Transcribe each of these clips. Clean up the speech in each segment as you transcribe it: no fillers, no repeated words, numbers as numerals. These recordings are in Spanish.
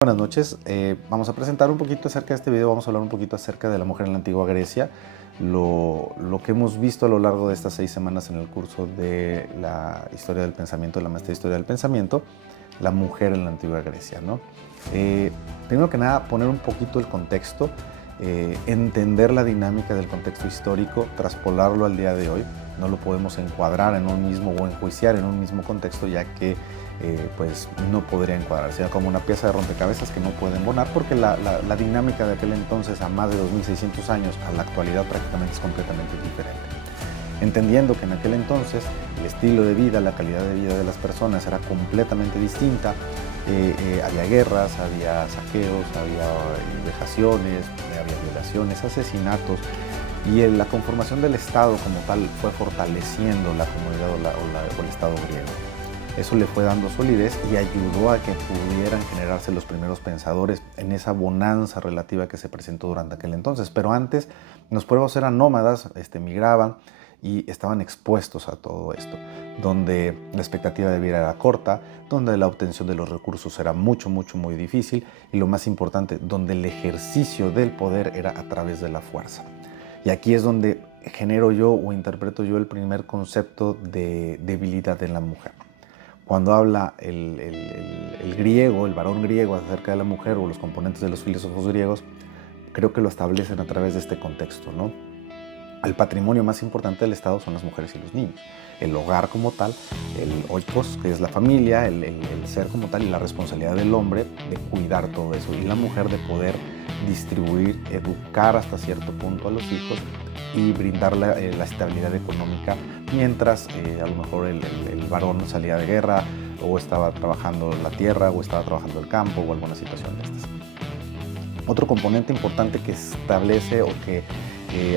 Buenas noches, vamos a presentar un poquito acerca de este video, vamos a hablar un poquito acerca de la mujer en la antigua Grecia, lo que hemos visto a lo largo de estas 6 semanas en el curso de la historia del pensamiento, la maestría de historia del pensamiento, la mujer en la antigua Grecia, ¿no? Primero que nada, poner un poquito el contexto, entender la dinámica del contexto histórico, traspolarlo al día de hoy. No lo podemos encuadrar en un mismo o enjuiciar en un mismo contexto, ya que pues no podría encuadrarse como una pieza de rompecabezas que no puede embonar, porque la dinámica de aquel entonces, a más de 2600 años, a la actualidad prácticamente es completamente diferente. Entendiendo que en aquel entonces el estilo de vida, la calidad de vida de las personas era completamente distinta, había guerras, había saqueos, había vejaciones, había violaciones, asesinatos, y la conformación del Estado como tal fue fortaleciendo la comunidad o el Estado griego. Eso le fue dando solidez y ayudó a que pudieran generarse los primeros pensadores en esa bonanza relativa que se presentó durante aquel entonces. Pero antes los pueblos eran nómadas, migraban y estaban expuestos a todo esto, donde la expectativa de vida era corta, donde la obtención de los recursos era muy difícil y lo más importante, donde el ejercicio del poder era a través de la fuerza. Y aquí es donde genero yo o interpreto yo el primer concepto de debilidad en la mujer. Cuando habla el griego, el varón griego acerca de la mujer o los componentes de los filósofos griegos, creo que lo establecen a través de este contexto, ¿no? El patrimonio más importante del Estado son las mujeres y los niños. El hogar como tal, el oikos, que es la familia, el ser como tal y la responsabilidad del hombre de cuidar todo eso. Y la mujer de poder distribuir, educar hasta cierto punto a los hijos y brindar la estabilidad económica mientras a lo mejor el varón salía de guerra o estaba trabajando la tierra o estaba trabajando el campo o alguna situación de estas. Otro componente importante que establece o que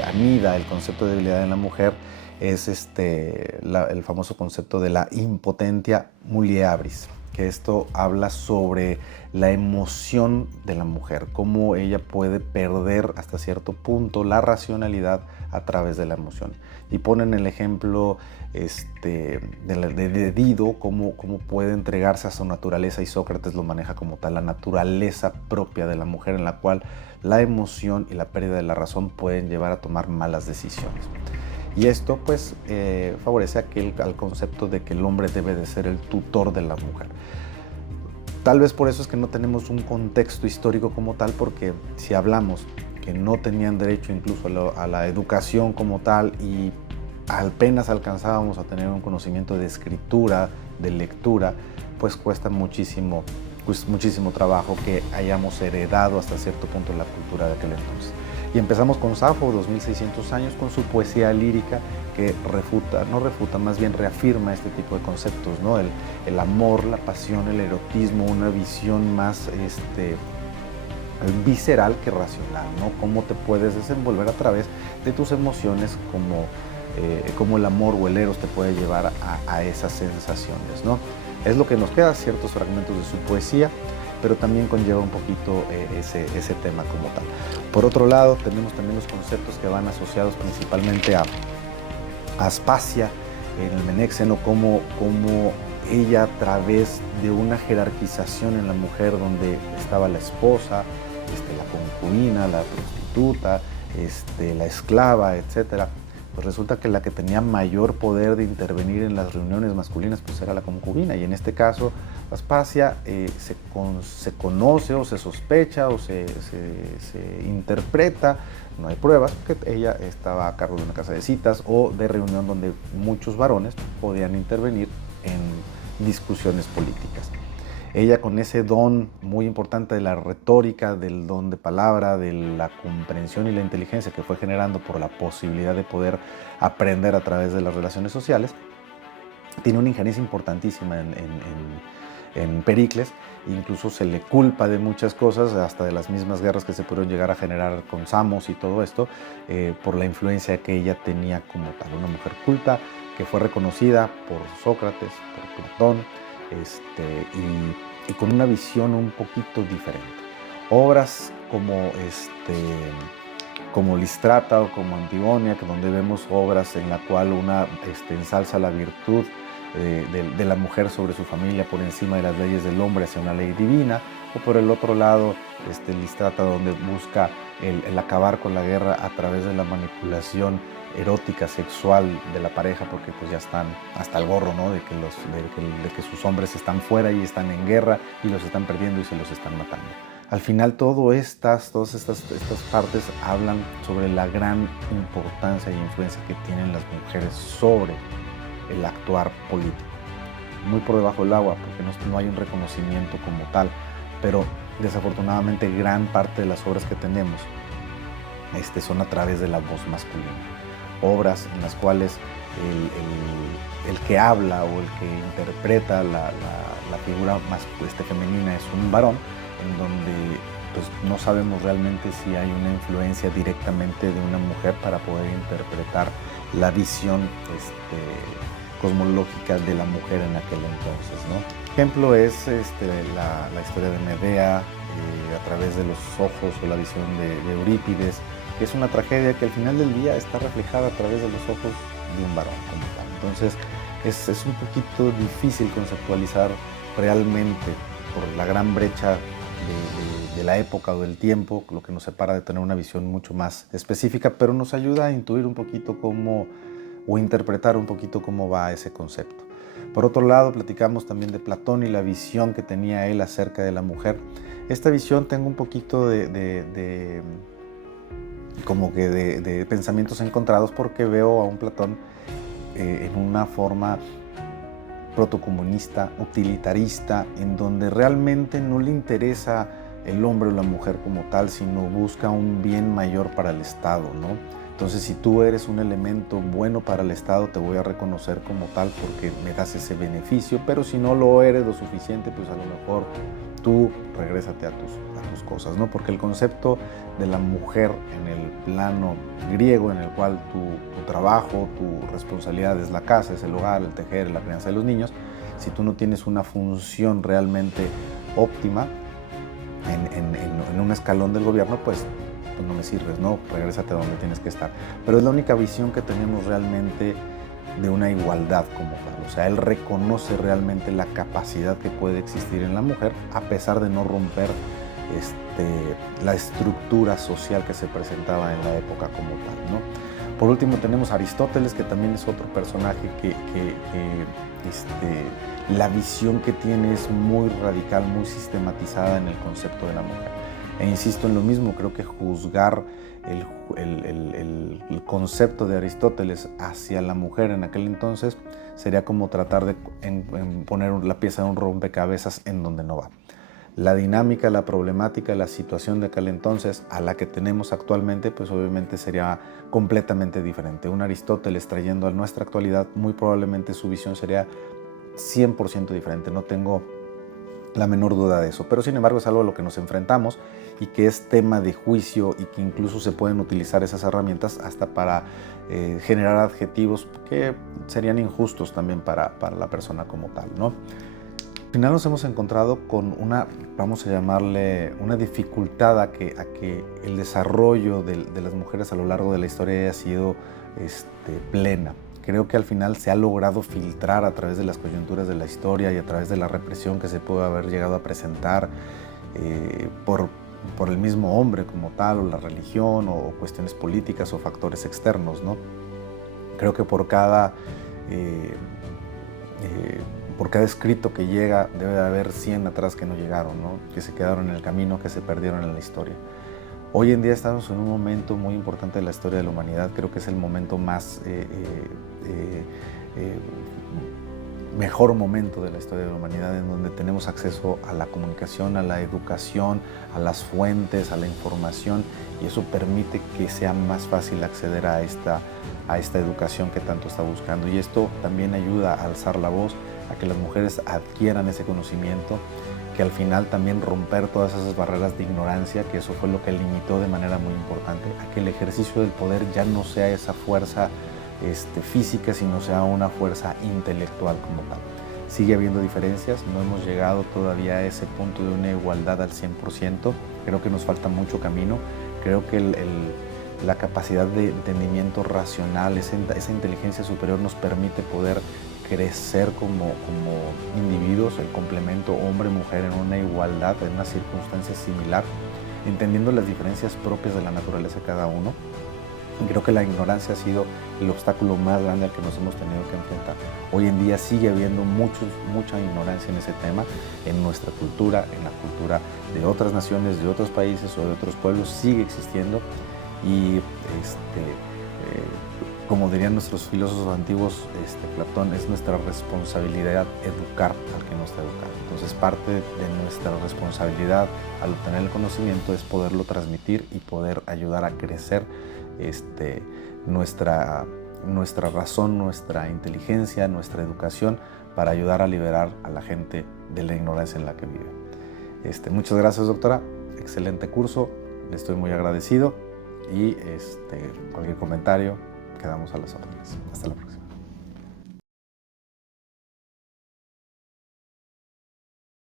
anida el concepto de debilidad en la mujer es el famoso concepto de la impotentia muliebris, que esto habla sobre la emoción de la mujer, cómo ella puede perder hasta cierto punto la racionalidad a través de la emoción. Y ponen el ejemplo de Dido, cómo puede entregarse a su naturaleza, y Sócrates lo maneja como tal, la naturaleza propia de la mujer, en la cual la emoción y la pérdida de la razón pueden llevar a tomar malas decisiones. Y esto pues favorece al concepto de que el hombre debe de ser el tutor de la mujer. Tal vez por eso es que no tenemos un contexto histórico como tal, porque si hablamos que no tenían derecho incluso a la educación como tal y apenas alcanzábamos a tener un conocimiento de escritura, de lectura, pues cuesta muchísimo trabajo que hayamos heredado hasta cierto punto la cultura de aquel entonces. Y empezamos con Safo, 2600 años, con su poesía lírica que más bien reafirma este tipo de conceptos, ¿no? El amor, la pasión, el erotismo, una visión más visceral que racional, ¿no? Cómo te puedes desenvolver a través de tus emociones, como el amor o el eros te puede llevar a esas sensaciones, ¿no? Es lo que nos queda, ciertos fragmentos de su poesía, pero también conlleva un poquito ese tema como tal. Por otro lado, tenemos también los conceptos que van asociados principalmente a Aspasia en el Menéxeno, como ella, a través de una jerarquización en la mujer donde estaba la esposa, la concubina, la prostituta, la esclava, etcétera, pues resulta que la que tenía mayor poder de intervenir en las reuniones masculinas pues era la concubina, y en este caso Aspasia se conoce o se sospecha o se interpreta, no hay pruebas, que ella estaba a cargo de una casa de citas o de reunión donde muchos varones podían intervenir en discusiones políticas. Ella, con ese don muy importante de la retórica, del don de palabra, de la comprensión y la inteligencia que fue generando por la posibilidad de poder aprender a través de las relaciones sociales, tiene una injerencia importantísima en Pericles. Incluso se le culpa de muchas cosas, hasta de las mismas guerras que se pudieron llegar a generar con Samos y todo esto, por la influencia que ella tenía como tal. Una mujer culta que fue reconocida por Sócrates, por Platón, y con una visión un poquito diferente. Obras como Listrata o como Antigonia, que donde vemos obras en la cual una ensalza la virtud de la mujer sobre su familia por encima de las leyes del hombre hacia una ley divina, o por el otro lado Listrata, donde busca el acabar con la guerra a través de la manipulación erótica, sexual de la pareja, porque pues ya están hasta el gorro, ¿no? de que sus hombres están fuera y están en guerra y los están perdiendo y se los están matando. Al final todas estas partes hablan sobre la gran importancia y influencia que tienen las mujeres sobre el actuar político. Muy por debajo del agua, porque no hay un reconocimiento como tal, pero desafortunadamente gran parte de las obras que tenemos son a través de la voz masculina. Obras en las cuales el que habla o el que interpreta la figura más femenina es un varón, en donde pues, no sabemos realmente si hay una influencia directamente de una mujer para poder interpretar la visión cosmológica de la mujer en aquel entonces, ¿no? Ejemplo es la historia de Medea a través de los ojos o la visión de Eurípides, que es una tragedia que al final del día está reflejada a través de los ojos de un varón como tal. Entonces es un poquito difícil conceptualizar realmente por la gran brecha de la época o del tiempo, lo que nos separa de tener una visión mucho más específica, pero nos ayuda a intuir un poquito cómo o interpretar un poquito cómo va ese concepto. Por otro lado, platicamos también de Platón y la visión que tenía él acerca de la mujer. Esta visión tengo un poquito de pensamientos encontrados, porque veo a un Platón en una forma protocomunista, utilitarista, en donde realmente no le interesa el hombre o la mujer como tal, sino busca un bien mayor para el Estado, ¿no? Entonces, si tú eres un elemento bueno para el Estado, te voy a reconocer como tal porque me das ese beneficio, pero si no lo eres lo suficiente, pues a lo mejor tú regrésate a tus cosas, ¿no? Porque el concepto de la mujer en el plano griego, en el cual tu trabajo, tu responsabilidad es la casa, es el hogar, el tejer, la crianza de los niños, si tú no tienes una función realmente óptima en un escalón del gobierno, pues no me sirves, ¿no? Regrésate a donde tienes que estar. Pero es la única visión que tenemos realmente de una igualdad como tal. O sea, él reconoce realmente la capacidad que puede existir en la mujer, a pesar de no romper la estructura social que se presentaba en la época como tal, ¿no? Por último tenemos a Aristóteles, que también es otro personaje que la visión que tiene es muy radical, muy sistematizada en el concepto de la mujer. E insisto en lo mismo, creo que juzgar el concepto de Aristóteles hacia la mujer en aquel entonces sería como tratar de poner la pieza de un rompecabezas en donde no va. La dinámica, la problemática, la situación de aquel entonces a la que tenemos actualmente, pues obviamente sería completamente diferente. Un Aristóteles trayendo a nuestra actualidad, muy probablemente su visión sería 100% diferente. No tengo la menor duda de eso, pero sin embargo es algo a lo que nos enfrentamos y que es tema de juicio, y que incluso se pueden utilizar esas herramientas hasta para generar adjetivos que serían injustos también para la persona como tal, ¿no? Al final nos hemos encontrado con una, vamos a llamarle, una dificultad a que el desarrollo de las mujeres a lo largo de la historia haya sido plena. Creo que al final se ha logrado filtrar a través de las coyunturas de la historia y a través de la represión que se puede haber llegado a presentar por el mismo hombre como tal, o la religión, o cuestiones políticas o factores externos, ¿no? Creo que por cada escrito que llega debe de haber 100 atrás que no llegaron, ¿no? Que se quedaron en el camino, que se perdieron en la historia. Hoy en día estamos en un momento muy importante de la historia de la humanidad. Creo que es el momento más mejor momento de la historia de la humanidad, en donde tenemos acceso a la comunicación, a la educación, a las fuentes, a la información, y eso permite que sea más fácil acceder a esta educación que tanto está buscando. Y esto también ayuda a alzar la voz, a que las mujeres adquieran ese conocimiento, que al final también romper todas esas barreras de ignorancia, que eso fue lo que limitó de manera muy importante, a que el ejercicio del poder ya no sea esa fuerza física, sino sea una fuerza intelectual como tal. Sigue habiendo diferencias, no hemos llegado todavía a ese punto de una igualdad al 100%, creo que nos falta mucho camino. Creo que la capacidad de entendimiento racional, esa inteligencia superior nos permite poder crecer como individuos, el complemento hombre-mujer en una igualdad, en una circunstancia similar, entendiendo las diferencias propias de la naturaleza de cada uno. Y creo que la ignorancia ha sido el obstáculo más grande al que nos hemos tenido que enfrentar. Hoy en día sigue habiendo mucha ignorancia en ese tema, en nuestra cultura, en la cultura de otras naciones, de otros países o de otros pueblos, sigue existiendo. Y como dirían nuestros filósofos antiguos, Platón, es nuestra responsabilidad educar al que no está educado. Entonces, parte de nuestra responsabilidad al obtener el conocimiento es poderlo transmitir y poder ayudar a crecer nuestra razón, nuestra inteligencia, nuestra educación, para ayudar a liberar a la gente de la ignorancia en la que vive. Muchas gracias, doctora. Excelente curso. Le estoy muy agradecido y cualquier comentario, quedamos a las órdenes. Hasta la próxima.